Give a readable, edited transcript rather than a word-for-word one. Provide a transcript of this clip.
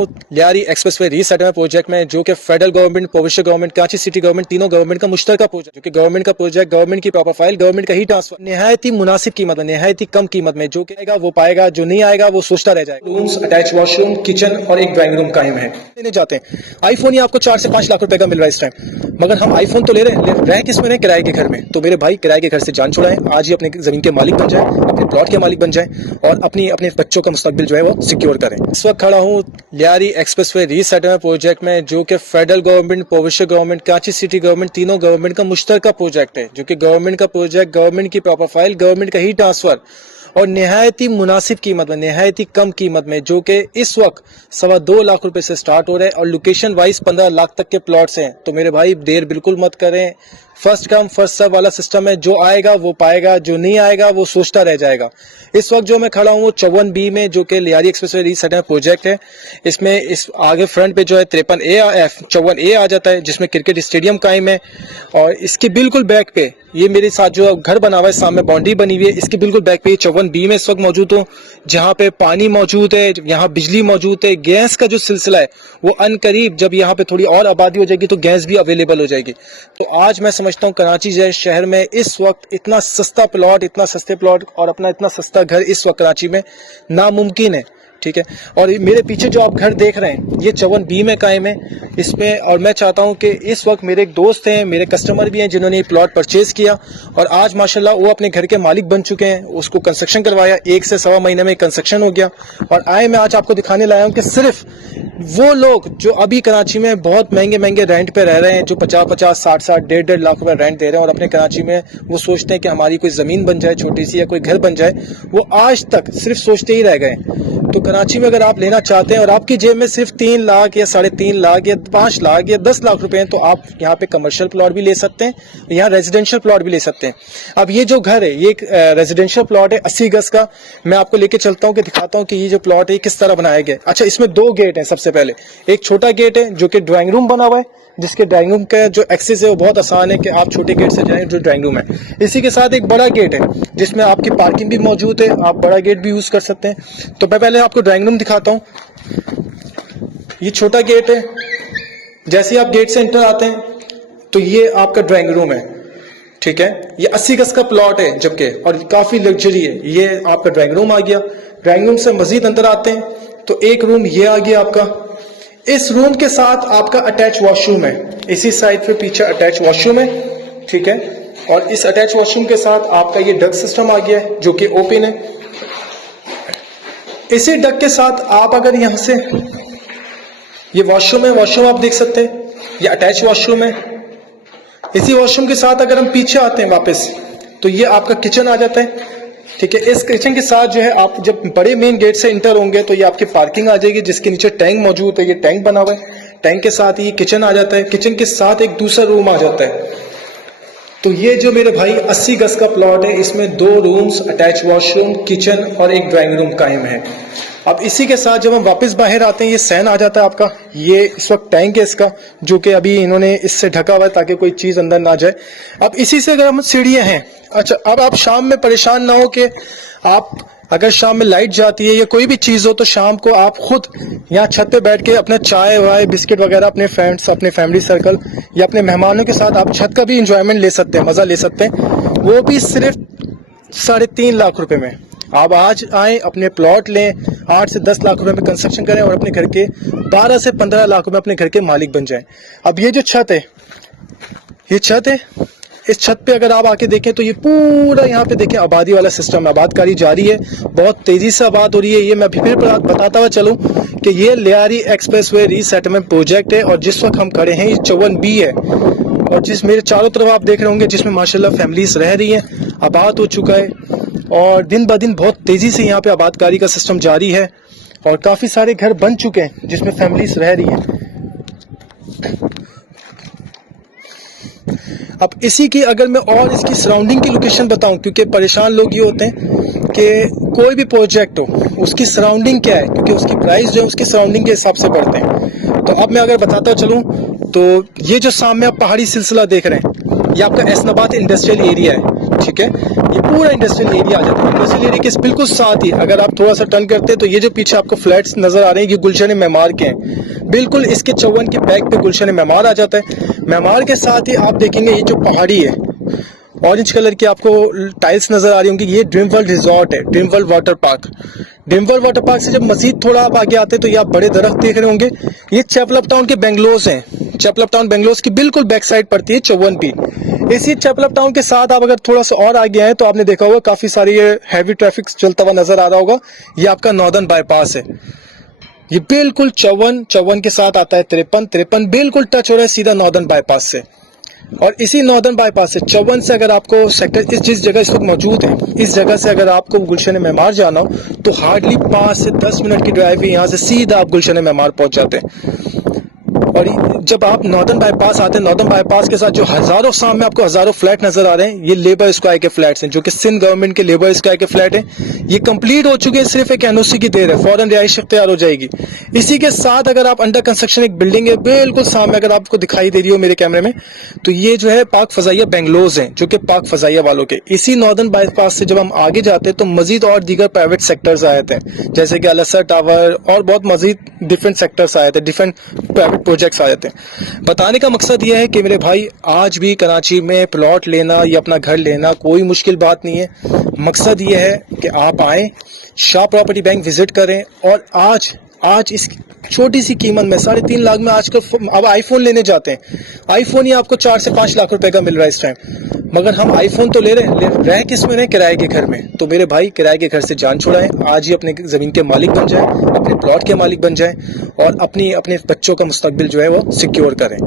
Lyari express way resettlement project में, जो कि federal government, provincial government, Karachi city government, तीनों गवर्नमेंट का मुश्तरका प्रोजेक्ट, जो कि गवर्नमेंट का प्रोजेक्ट, गवर्नमेंट की प्रॉपर फाइल, गवर्नमेंट का ही ट्रांसफर, निहायत ही मुनासिब कीमत में, निहायत ही कम कीमत में, जो कि आएगा वो पाएगा, जो नहीं आएगा वो सोचता रह जाएगा। रूम्स, अटैच वॉशरूम, किचन और एक ड्राइंग रूम कायम है। लेने जाते हैं आईफोन ही आपको 4 से 5 लाख रुपए का मिल रहा है इस टाइम, मगर हम आईफोन तो ले रहे किस में, किराए के घर में। तो मेरे भाई किराए के घर से जान छुड़ाएं, आज ही अपने जमीन के मालिक बन जाएं, अपने प्लॉट के मालिक बन जाएं और अपने बच्चों का मुस्तकबिल जो है वो सिक्योर करें। इस वक्त खड़ा हूँ Lyari express way resettlement project में, जो कि federal government, provincial government, Karachi city government, तीनों गवर्नमेंट का मुश्तरका प्रोजेक्ट है, जो कि गवर्नमेंट का प्रोजेक्ट, गवर्नमेंट की प्रॉपर फाइल, गवर्नमेंट का ही ट्रांसफर और निहायत ही मुनासिब कीमत में, निहायत ही कम कीमत में, जो कि इस वक्त 2.25 लाख रुपए से स्टार्ट हो रहे हैं और लोकेशन वाइज 15 लाख तक के प्लॉट्स हैं। तो मेरे भाई देर बिल्कुल मत करें, फर्स्ट कम फर्स्ट सर्व वाला सिस्टम है, जो आएगा वो पाएगा, जो नहीं आएगा वो सोचता रह जाएगा। इस वक्त जो मैं खड़ा हूँ वो 54B में, जो कि लियारी एक्सप्रेसवे रीसेटलमेंट प्रोजेक्ट है। इसमें इस आगे फ्रंट पे जो है 54A आ जाता है, जिसमें क्रिकेट स्टेडियम कायम है और इसके बिल्कुल बैक पे ये मेरे साथ जो घर बना हुआ है, सामने बाउंड्री बनी हुई है, इसके बिल्कुल बैक पे 54B में इस वक्त मौजूद हूँ, जहाँ पे पानी मौजूद है, यहाँ बिजली मौजूद है, गैस का जो सिलसिला है वो अनकरीब जब यहाँ पे थोड़ी और आबादी हो जाएगी तो गैस भी अवेलेबल हो जाएगी। तो आज मैं समझता हूँ कराची जैसे शहर में इस वक्त इतना सस्ता प्लॉट, इतना सस्ते प्लॉट और अपना इतना सस्ता घर इस वक्त कराची में नामुमकिन है। ठीक है, और मेरे पीछे जो आप घर देख रहे हैं ये 54B में कायम है इसमें। और मैं चाहता हूं कि इस वक्त मेरे एक दोस्त हैं, मेरे कस्टमर भी हैं, जिन्होंने ये प्लॉट परचेज किया और आज माशाल्लाह वो अपने घर के मालिक बन चुके हैं। उसको कंस्ट्रक्शन करवाया, 1 से सवा महीने में कंस्ट्रक्शन हो गया। और मैं आज आपको दिखाने लाया हूं कि सिर्फ वो लोग जो अभी कराची में बहुत महंगे महंगे रेंट पे रह रहे हैं, जो 50-50, 60-60, 1.5 लाख रुपए रेंट दे रहे हैं और अपने कराची में वो सोचते हैं कि हमारी कोई जमीन बन जाए छोटी सी या कोई घर बन जाए, वो आज तक सिर्फ सोचते ही रह गए। तो कराची में अगर आप लेना चाहते हैं और आपकी जेब में सिर्फ 3 लाख या 3.5 लाख या 5 लाख या 10 लाख रुपए हैं, तो आप यहाँ पे कमर्शियल प्लॉट भी ले सकते हैं, यहाँ रेजिडेंशियल प्लॉट भी ले सकते हैं। अब ये जो घर है ये एक रेजिडेंशियल प्लॉट है 80 गज का। मैं आपको लेके चलता हूँ कि दिखाता हूँ कि ये जो प्लॉट है किस तरह बनाया गया। अच्छा, इसमें 2 गेट हैं। सबसे पहले एक छोटा गेट है जो कि ड्राइंग रूम बना हुआ है, जिसके ड्राइंग रूम का जो एक्सेस है वो बहुत आसान है कि आप छोटे गेट से जाएं जो ड्राइंग रूम है। इसी के साथ एक बड़ा गेट है जिसमें आपकी पार्किंग भी मौजूद है, आप बड़ा गेट भी यूज कर सकते हैं। तो मैं पहले आपको ड्राइंग रूम दिखाता हूँ। ये छोटा गेट है, जैसे ही आप गेट से एंटर आते हैं तो ये आपका ड्राइंग रूम है। ठीक है, ये 80 गज का प्लॉट है जबकि, और काफी लग्जरी है। ये आपका ड्राइंग रूम आ गया। ड्राइंग रूम से मजीद अंदर आते हैं तो एक रूम ये आ गया आपका। इस रूम के साथ आपका अटैच वॉशरूम है, इसी साइड पे पीछे अटैच वॉशरूम है। ठीक है, और इस अटैच वॉशरूम के साथ आपका ये डक सिस्टम आ गया है जो कि ओपन है। इसी डक के साथ आप अगर यहां से, ये वॉशरूम है, वॉशरूम आप देख सकते हैं, ये अटैच वॉशरूम है। इसी वॉशरूम के साथ अगर हम पीछे आते हैं वापस तो ये आपका किचन आ जाता है। ठीक है, इस किचन के साथ जो है आप जब बड़े मेन गेट से इंटर होंगे तो ये आपकी पार्किंग आ जाएगी, जिसके नीचे टैंक मौजूद है। ये टैंक बना हुआ है, टैंक के साथ ये किचन आ जाता है। किचन के साथ एक दूसरा रूम आ जाता है। तो ये जो मेरे भाई 80 गज का प्लॉट है, इसमें 2 रूम्स, अटैच वॉशरूम, किचन और एक ड्राइंग रूम कायम है। अब इसी के साथ जब हम वापस बाहर आते हैं ये सैन आ जाता है आपका। ये इस वक्त टैंक है इसका, जो कि अभी इन्होंने इससे ढका हुआ है ताकि कोई चीज अंदर ना जाए। अब इसी से अगर हम सीढ़ियां हैं। अच्छा, अब आप शाम में परेशान ना हो कि आप अगर शाम में लाइट जाती है या कोई भी चीज हो तो शाम को आप खुद यहाँ छत पे बैठ के अपना चाय वाय बिस्किट वगैरह अपने फ्रेंड्स, अपने फैमिली सर्कल या अपने मेहमानों के साथ आप छत का भी इंजॉयमेंट ले सकते हैं, मजा ले सकते हैं, वो भी सिर्फ 3.5 लाख रुपए में। आप आज आए, अपने प्लॉट लें, 8 से 10 लाख रुपए में कंस्ट्रक्शन करें और अपने घर के 12 से 15 लाख रुपए अपने घर के मालिक बन जाएं। अब ये जो छत है, ये छत है, इस छत पे अगर आप आके देखें तो ये पूरा यहाँ पे देखें आबादी वाला सिस्टम है, आबादकारी जारी है, बहुत तेजी से आबाद हो रही है। ये मैं फिर बताता हुआ चलूं कि ये लियारी एक्सप्रेसवे रीसेटलमेंट प्रोजेक्ट है और जिस वक्त हम खड़े हैं ये 54B है और जिस मेरे चारों तरफ आप देख रहे होंगे जिसमें माशाल्लाह फैमिलीज रह रही हैं, आबाद हो चुका है और दिन ब दिन बहुत तेजी से यहाँ पे आबादकारी का सिस्टम जारी है और काफी सारे घर बन चुके हैं जिसमें फैमिलीज रह रही हैं। अब इसी की अगर मैं और इसकी सराउंडिंग की लोकेशन बताऊं, क्योंकि परेशान लोग ये होते हैं कि कोई भी प्रोजेक्ट हो उसकी सराउंडिंग क्या है, क्योंकि उसकी प्राइस जो है उसकी सराउंडिंग के हिसाब से बढ़ते हैं। तो अब मैं अगर बताता चलूं तो ये जो सामने आप पहाड़ी सिलसिला देख रहे हैं ये आपका एसनाबाद इंडस्ट्रियल एरिया है। ठीक है, ये पूरा इंडस्ट्रियल एरिया आ जाता है। इंडस्ट्रियल एरिया के बिल्कुल साथ ही अगर आप थोड़ा सा टर्न करते हैं तो ये जो पीछे आपको फ्लैट्स नजर आ रहे हैं ये गुलशन मेमार के हैं। बिल्कुल इसके 54 के बैक पे गुलशन मेमार आ जाता है। मेमार के साथ ही आप देखेंगे ये जो पहाड़ी है ऑरेंज कलर की आपको टाइल्स नजर आ रही होंगी, ये ड्रीम वर्ल्ड रिजॉर्ट है, dream world water park. Dream world water park से जब मजीद थोड़ा आप आगे आते हैं तो ये आप बड़े दरख्त देख रहे होंगे। ये चैपलअप टाउन के बेंगलोज हैं। चैपलअप टाउन बेंगलोज की बिल्कुल बैक साइड पड़ती है 54B। इसी चैपलअप टाउन के साथ आप अगर थोड़ा सा और आगे आए तो आपने देखा होगा काफी सारी हैवी ट्रैफिक चलता हुआ नजर आ रहा होगा। ये आपका नॉर्दर्न बाईपास है। ये बिल्कुल 54 के साथ आता है 53 बिल्कुल टच हो रहा है सीधा नॉर्दर्न बाईपास से। और इसी नॉर्दर्न बाईपास से 54 से अगर आपको सेक्टर जिस जगह इस वक्त मौजूद है इस जगह से अगर आपको गुलशन मेमार जाना हो तो हार्डली 5 से 10 मिनट की ड्राइव है, यहाँ से सीधा आप गुलशन मेमार पहुंच जाते हैं। और जब आप नॉर्दर्न बाईपास आते हैं, नॉर्दर्न बाईपास के साथ जो हजारों सामने आपको हजारों फ्लैट नजर आ रहे हैं, ये लेबर स्क्वायर के फ्लैट्स हैं जो कि सिंध गवर्नमेंट के लेबर स्क्वायर के फ्लैट हैं। ये कंप्लीट हो चुके हैं, सिर्फ एक एनओसी की देर है, फौरन रिहाइश इख्तियार हो जाएगी। इसी के साथ अगर आप अंडर कंस्ट्रक्शन एक बिल्डिंग है बिल्कुल सामने अगर आपको दिखाई दे रही हो मेरे कैमरे में, तो ये जो है पाक फजाइया बेंगलोज हैं जो कि पाक फजाइया वालों के। इसी नॉर्दर्न बाईपास से जब हम आगे जाते हैं तो मजीद और दीगर प्राइवेट सेक्टर्स आए थे जैसे कि अलसर टावर और बहुत मजीद डिफरेंट सेक्टर्स आए थे, डिफरेंट प्राइवेट प्रोजेक्ट्स आए थे। बताने का मकसद यह है कि मेरे भाई आज भी कराची में प्लॉट लेना या अपना घर लेना कोई मुश्किल बात नहीं है। मकसद यह है कि आप आए, शाह प्रॉपर्टी बैंक विजिट करें और आज इस छोटी सी कीमत में 3.5 लाख में आजकल अब आईफोन लेने जाते हैं। आईफोन ही आपको 4 से 5 लाख रुपए का मिल रहा है इस टाइम, मगर हम आईफोन तो ले रहे किस में रहे, किराए के घर में। तो मेरे भाई किराए के घर से जान छुड़ाएं, आज ही अपने जमीन के मालिक बन जाएं, अपने प्लॉट के मालिक बन जाएं और अपने बच्चों का मुस्तकबिल जो है वो सिक्योर करें।